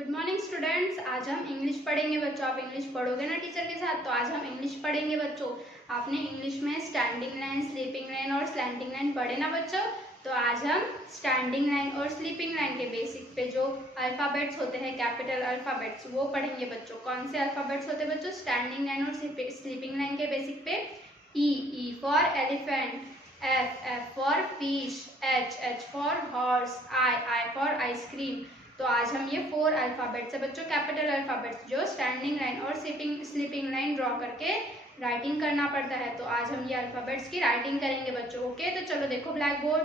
Good morning students. आज हम English पढ़ेंगे बच्चों। आप इंग्लिश पढ़ोगे ना टीचर के साथ, तो आज हम इंग्लिश पढ़ेंगे बच्चों। आपने इंग्लिश में स्टैंडिंग लाइन, स्लीपिंग लाइन और स्लैंटिंग लाइन पढ़े ना बच्चों। तो आज हम स्टैंडिंग लाइन और स्लीपिंग लाइन के बेसिक पे जो अल्फ़ाबेट्स होते हैं, कैपिटल अल्फ़ाबेट्स, वो पढ़ेंगे बच्चों। कौन से अल्फ़ाबेट्स होते हैं बच्चों स्टैंडिंग लाइन और स्लीपिंग लाइन के बेसिक पे? ई for elephant, F for fish, H for horse, I for ice cream. तो आज हम ये 4 अल्फ़ाबेट्स है बच्चों, कैपिटल अल्फ़ाबेट्स, जो स्टैंडिंग लाइन और स्लीपिंग लाइन ड्रॉ करके राइटिंग करना पड़ता है। तो आज हम ये अल्फ़ाबेट्स की राइटिंग करेंगे बच्चों। ओके, तो चलो देखो ब्लैक बोर्ड।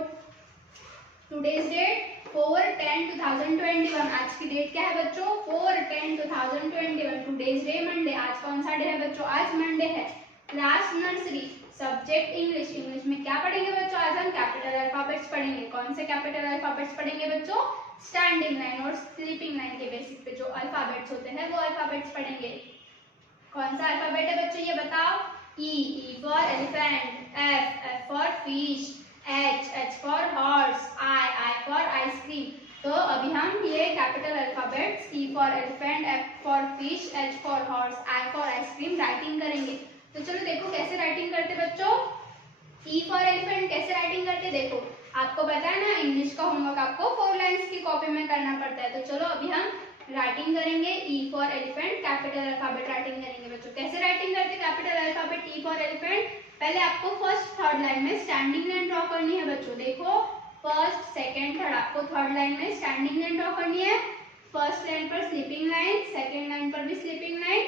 Today's date 4/10/2021। आज की डेट क्या है बच्चों? 4/10/2021। Today's day Monday. आज कौन सा डे है बच्चों? आज मंडे है। Class nursery, subject English. English में क्या पढ़ेंगे बच्चों? आज हम कैपिटल अल्फ़ाबेट्स पढ़ेंगे। कौन से कैपिटल अल्फ़ाबेट्स पढ़ेंगे बच्चों? स्टैंडिंग लाइन और स्लीपिंग लाइन के बेसिक पे जो अल्फ़ाबेट्स होते हैं वो अल्फ़ाबेट्स पढ़ेंगे। कौन सा अल्फ़ाबेट है बच्चों ये बताओ? ई for elephant, F for fish, H for horse, I for ice cream. तो अभी हम ये capital alphabets E for elephant, F for fish, H for horse, I for ice cream writing करेंगे। तो चलो देखो कैसे राइटिंग करते बच्चों। ई फॉर एलिफेंट कैसे राइटिंग करते देखो। आपको पता है ना, इंग्लिश का होमवर्क आपको 4 लाइंस की कॉपी में करना पड़ता है। तो चलो अभी हम राइटिंग करेंगे E for elephant, capital alphabet writing करेंगे बच्चों। कैसे राइटिंग करते capital alphabet E for elephant? पहले आपको फर्स्ट थर्ड लाइन में स्टैंडिंग लाइन ड्रॉ करनी है बच्चों। देखो फर्स्ट सेकंड थर्ड, आपको थर्ड लाइन में स्टैंडिंग लाइन ड्रॉ करनी है। फर्स्ट लाइन पर स्लीपिंग लाइन, सेकंड लाइन पर भी sleeping line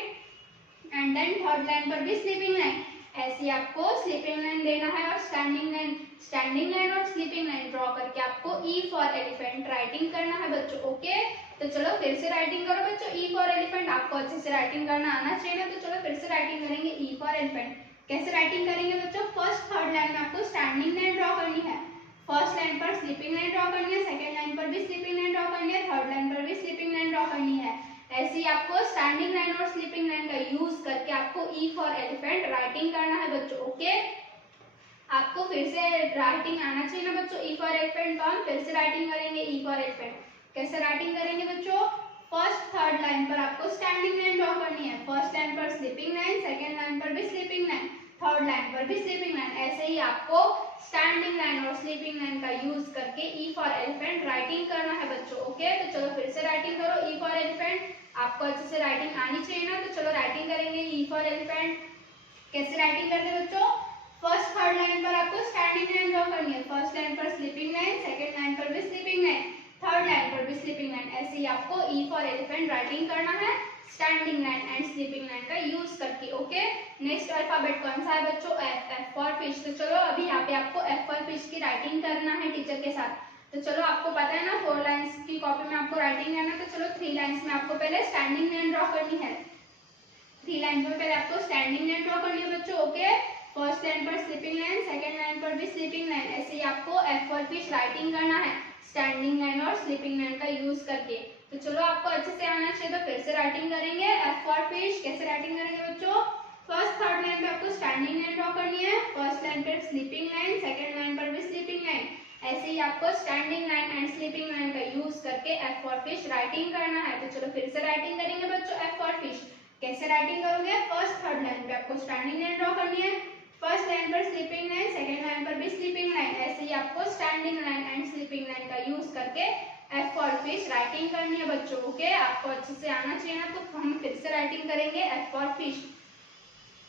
and then third line पर भी स्लीपिंग लाइन। ऐसे आपको स्लीपिंग लाइन देना है और स्टैंडिंग लाइन और स्लीपिंग लाइन ड्रॉ करके आपको ई फॉर एलिफेंट राइटिंग करना है बच्चों। ओके, तो चलो फिर से राइटिंग करो बच्चों। ई फॉर एलिफेंट आपको अच्छे से राइटिंग करना आना चाहिए ना, तो चलो फिर से राइटिंग करेंगे ई फॉर एलिफेंट। कैसे राइटिंग करेंगे बच्चों? फर्स्ट थर्ड लाइन में आपको स्टैंडिंग लाइन ड्रॉ करनी है, फर्स्ट लाइन पर स्लीपिंग लाइन ड्रॉ करनी है, सेकेंड लाइन पर भी स्लीपिंग लाइन ड्रॉ करनी है, थर्ड लाइन पर भी स्लीपिंग लाइन ड्रॉ करनी है। ऐसे ही आपको स्टैंडिंग लाइन और स्लीपिंग लाइन का यूज करके आपको ई फॉर एलिफेंट राइटिंग करना है बच्चों। ओके, आपको फिर से राइटिंग आना चाहिए ना बच्चों। ई फॉर एलिफेंट का हम फिर से राइटिंग करेंगे ई फॉर एलिफेंट। कैसे राइटिंग करेंगे बच्चों? फर्स्ट थर्ड लाइन पर आपको स्टैंडिंग लाइन ड्रॉ करनी है, फर्स्ट लाइन पर स्लीपिंग लाइन, सेकेंड लाइन पर भी स्लीपिंग लाइन, थर्ड लाइन पर भी स्लीपिंग लाइन। ऐसे ही आपको स्टैंडिंग लाइन और स्लीपिंग लाइन का यूज करके ई फॉर एलिफेंट राइटिंग करना है बच्चों। ओके, तो चलो फिर से राइटिंग करो ई फॉर एलिफेंट। आपको अच्छे से राइटिंग आनी चाहिए ना, तो चलो राइटिंग करेंगे ई फॉर एलिफेंट। कैसे राइटिंग करते हैं बच्चों? फर्स्ट थर्ड लाइन पर आपको स्टैंडिंग लाइन ड्रॉ करनी है, फर्स्ट लाइन पर स्लीपिंग लाइन, सेकेंड लाइन पर भी स्लीपिंग लाइन, थर्ड लाइन पर भी स्लीपिंग लाइन। ऐसे ही आपको ई फॉर एलिफेंट राइटिंग करना है standing line and sleeping line का यूज करके। ओके, नेक्स्ट अल्फाबेट कौन सा है बच्चों? F for fish. तो चलो अभी यहाँ पे आपको एफ फॉर फिश की राइटिंग करना है टीचर के साथ। तो चलो आपको पता है ना 4 लाइंस की कॉपी में आपको राइटिंग करना है। तो चलो 3 लाइंस में आपको पहले स्टैंडिंग लाइन ड्रॉ करनी है। 3 लाइन में पहले आपको स्टैंडिंग लाइन ड्रॉ करनी है बच्चों। ओके, फर्स्ट लाइन पर स्लीपिंग लाइन, सेकेंड लाइन पर भी स्लीपिंग लाइन। ऐसे ही आपको एफ फॉर फिश राइटिंग करना है स्टैंडिंग लाइन और स्लीपिंग लाइन का यूज करके। तो चलो आपको अच्छे से आना चाहिए, तो फिर से राइटिंग करेंगे एफ फॉर फिश। कैसे राइटिंग करेंगे बच्चों? फर्स्ट थर्ड लाइन पे आपको स्टैंडिंग लाइन ड्रॉ करनी है, फर्स्ट लाइन पर स्लीपिंग लाइन, सेकेंड लाइन पर भी स्लीपिंग लाइन। ऐसे ही आपको standing line and sleeping line का यूज करके एफ फॉर फिश राइटिंग करना है। तो चलो फिर से राइटिंग करेंगे बच्चों एफ फॉर फिश। कैसे राइटिंग करोगे? फर्स्ट थर्ड लाइन पे आपको स्टैंडिंग लाइन ड्रॉ करनी है, फर्स्ट लाइन पर स्लीपिंग लाइन, सेकेंड लाइन पर भी स्लीपिंग लाइन। ऐसे ही आपको standing line and sleeping line का यूज करके एफ फॉर फिश राइटिंग करनी है बच्चों। ओके, आपको अच्छे से आना चाहिए ना, तो हम फिर से राइटिंग करेंगे एफ फॉर फिश।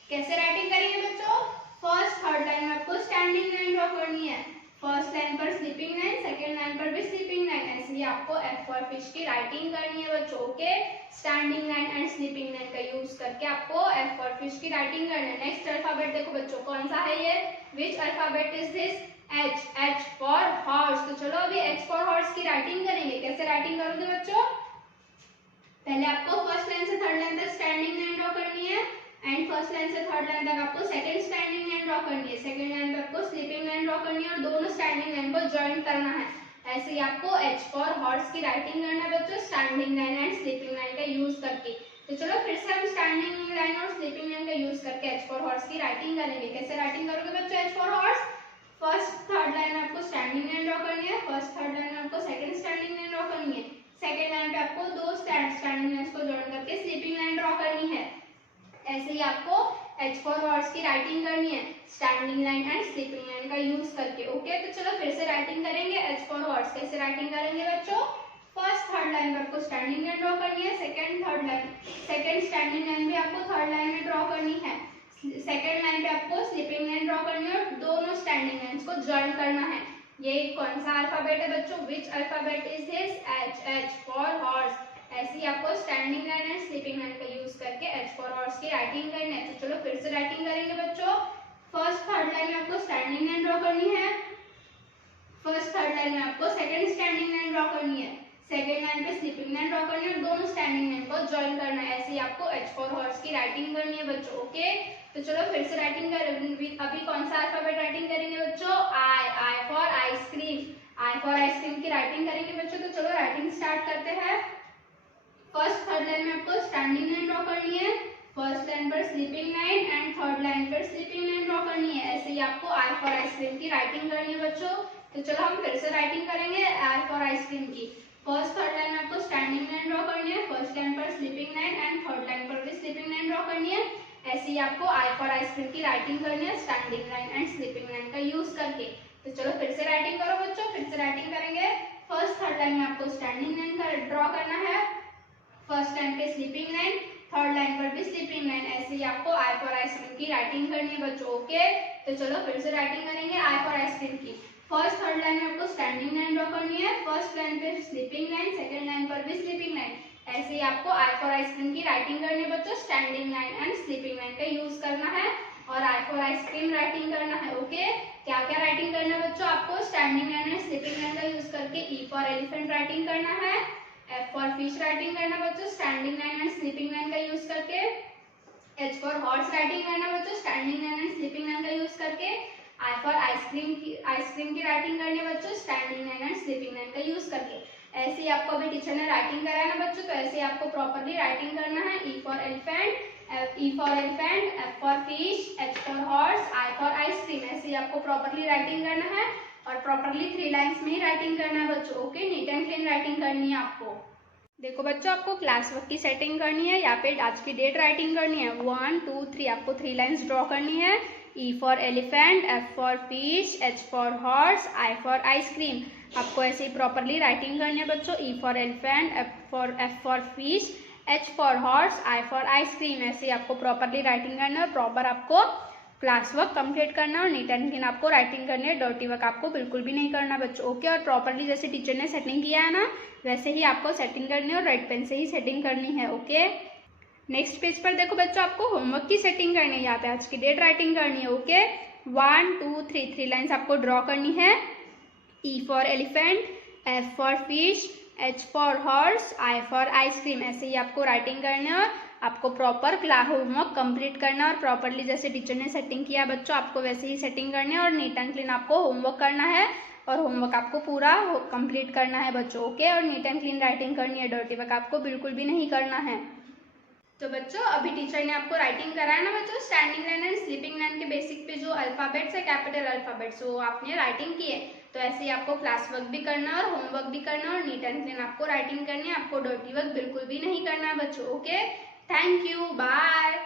कैसे राइटिंग करेंगे बच्चों? फर्स्ट थर्ड लाइन में आपको स्टैंडिंग लाइन ड्रॉ करनी है, फर्स्ट लाइन पर स्लीपिंग लाइन, सेकेंड लाइन पर भी स्लीपिंग लाइन। ऐसे ही आपको एफ फॉर फिश की राइटिंग करनी है बच्चों। Okay, standing line and sleeping line का यूज करके आपको एफ फॉर फिश की राइटिंग करनी है। नेक्स्ट अल्फाबेट देखो बच्चों, कौन सा है ये? Which alphabet is this? H for horse. तो चलो अभी एच फॉर हॉर्स की राइटिंग करेंगे। कैसे राइटिंग करोगे बच्चों? पहले आपको फर्स्ट लाइन से थर्ड लाइन तक स्टैंडिंग लाइन ड्रॉ करनी है एंड फर्स्ट लाइन से थर्ड लाइन तक आपको सेकंड स्टैंडिंग लाइन ड्रॉ करनी है, सेकंड लाइन पे आपको स्लीपिंग लाइन ड्रॉ करनी है और दोनों स्टैंडिंग लाइन को ज्वाइन करना है। ऐसे ही आपको एच फॉर हॉर्स की राइटिंग करना है बच्चों standing line and sleeping line का यूज करके। तो चलो फिर से हम स्टैंडिंग लाइन और स्लीपिंग लाइन का यूज करके एच फॉर हॉर्स की राइटिंग करेंगे। कैसे राइटिंग करोगे बच्चों H for horse? First third line में आपको स्टैंडिंग लाइन ड्रॉ करनी है, फर्स्ट थर्ड लाइन में आपको सेकंड स्टैंडिंग लाइन ड्रॉ करनी है, सेकंड लाइन पे आपको दो ऐसे ही आपको H फॉर हॉर्स की राइटिंग करनी है standing line and sleeping line का यूज करके। ओके, तो चलो फिर से राइटिंग करेंगे। H फॉर हॉर्स कैसे राइटिंग करेंगे बच्चों? फर्स्ट थर्ड लाइन में आपको स्टैंडिंग लाइन ड्रॉ करनी है, सेकंड स्टैंडिंग लाइन भी आपको थर्ड लाइन में ड्रॉ करनी है, सेकंड लाइन पे आपको स्लीपिंग लाइन ड्रॉ करनी है और दोनों स्टैंडिंग लाइंस को ज्वाइन करना है। ये कौन सा अल्फाबेट है बच्चों? Which alphabet is this? H for horse. ऐसे ही आपको standing line and sleeping line का यूज करके H फॉर हॉर्स की राइटिंग करनी है। तो चलो फिर से राइटिंग करेंगे बच्चों। फर्स्ट थर्ड लाइन में आपको स्टैंडिंग लाइन ड्रॉ करनी है, फर्स्ट थर्ड लाइन में आपको सेकंड स्टैंडिंग लाइन ड्रॉ करनी है, सेकंड लाइन पे स्लीपिंग लाइन ड्रॉ करनी है और दोनों स्टैंडिंग लाइन को ज्वाइन करना है। ऐसे ही आपको H फॉर हॉर्स की राइटिंग करनी है बच्चों। ओके, तो चलो फिर से राइटिंग करेंगे। अभी कौन सा अल्फाबेट राइटिंग करेंगे बच्चों? I for ice cream. I for ice cream की राइटिंग करेंगे बच्चों। तो चलो राइटिंग स्टार्ट करते हैं। फर्स्ट थर्ड लाइन में आपको स्टैंडिंग लाइन ड्रॉ करनी है, फर्स्ट लाइन पर sleeping line and third line पर स्लीपिंग लाइन ड्रॉ करनी है। ऐसे ही आपको आई फॉर आइसक्रीम की राइटिंग करनी है बच्चों। तो चलो हम फिर से राइटिंग करेंगे आई फॉर आइसक्रीम की। फर्स्ट थर्ड लाइन में आपको स्टैंडिंग लाइन ड्रॉ करनी है, फर्स्ट लाइन पर sleeping line and third line पर भी स्लीपिंग लाइन ड्रॉ करनी है। ऐसे ही आपको आई फॉर आइसक्रीम की राइटिंग करनी है standing line and sleeping line का यूज करके। तो चलो फिर से राइटिंग करो बच्चों। फिर से राइटिंग करेंगे। फर्स्ट थर्ड लाइन में आपको स्टैंडिंग लाइन का ड्रॉ करना है, फर्स्ट लाइन पे स्लीपिंग लाइन, थर्ड लाइन पर भी स्लीपिंग लाइन। ऐसे ही आपको आई फॉर आइसक्रीम की राइटिंग करनी है बच्चों। ओके, तो चलो फिर से राइटिंग करेंगे आई फॉर आइसक्रीम की। फर्स्ट थर्ड लाइन में आपको स्टैंडिंग लाइन ड्रॉ करनी है, फर्स्ट लाइन पे स्लीपिंग लाइन, सेकंड लाइन पर भी स्लीपिंग लाइन। ऐसे ही आपको आई फॉर आइसक्रीम की राइटिंग करनी है बच्चों। Standing line and sleeping line का यूज करना है और आई फॉर आइसक्रीम राइटिंग करना है। ओके, क्या क्या राइटिंग करना है बच्चों? आपको standing line and sleeping line का यूज करके ई फॉर एलिफेंट राइटिंग करना है, F फॉर फिश राइटिंग करना बच्चों standing line and sleeping line का यूज करके, H फॉर हॉर्स राइटिंग करना बच्चों standing line and sleeping line का यूज करके, I फॉर आइसक्रीम की राइटिंग करनी है बच्चों standing line and sleeping line का यूज करके। ऐसे ही आपको अभी टीचर ने राइटिंग कराया ना बच्चों, तो ऐसे ही आपको प्रॉपर्ली राइटिंग करना है। E for elephant, F for fish, H for horse, I for ice cream. ऐसे ही आपको प्रॉपर्ली राइटिंग करना है और प्रॉपर्ली 3 लाइंस में ही राइटिंग करना है बच्चों। Okay, neat and clean writing करनी है आपको। देखो बच्चों, आपको क्लास वर्क की सेटिंग करनी है, यहाँ पे आज की डेट राइटिंग करनी है। 1 2 3 आपको 3 लाइंस ड्रॉ करनी है। E for elephant, F for fish, H for horse, I for ice cream. आपको ऐसे ही प्रॉपरली राइटिंग करनी है बच्चों। E for elephant, F for fish, H for horse, I for ice cream. ऐसे ही आपको प्रॉपरली राइटिंग करना है, प्रॉपर आपको क्लास वर्क कंप्लीट करना है और नीट एंड क्लीन आपको राइटिंग करनी है। डर्टी वर्क आपको बिल्कुल भी नहीं करना बच्चों। ओके, और प्रॉपरली जैसे टीचर ने सेटिंग किया है ना, वैसे ही आपको सेटिंग करनी है और रेड पेन से ही सेटिंग करनी है। ओके, नेक्स्ट पेज पर देखो बच्चों, आपको होमवर्क की सेटिंग करनी है। यहाँ पे आज की डेट राइटिंग करनी है। ओके, 1 2 3 लाइंस आपको ड्रॉ करनी है। E for elephant, F for fish, H for horse, I for ice cream. ऐसे ही आपको राइटिंग करना है और आपको प्रॉपर क्लास होमवर्क कंप्लीट करना है और प्रॉपरली जैसे टीचर ने सेटिंग किया बच्चों, आपको वैसे ही सेटिंग करनी है और नीट एंड क्लीन आपको होमवर्क करना है और होमवर्क आपको पूरा कंप्लीट करना है बच्चों। ओके, और नीट एंड क्लीन राइटिंग करनी है, डर्टी वर्क आपको बिल्कुल भी नहीं करना है। तो बच्चों, अभी टीचर ने आपको राइटिंग कराया ना बच्चों, standing line and sleeping line के बेसिक पे जो अल्फाबेट्स है, कैपिटल अल्फाबेट्स, वो आपने राइटिंग की है। तो ऐसे ही आपको क्लास वर्क भी करना है और होमवर्क भी करना है और नीट एंड क्लीन आपको राइटिंग करनी है। आपको डर्टी वर्क बिल्कुल भी नहीं करना है बच्चों। Okay, thank you, bye.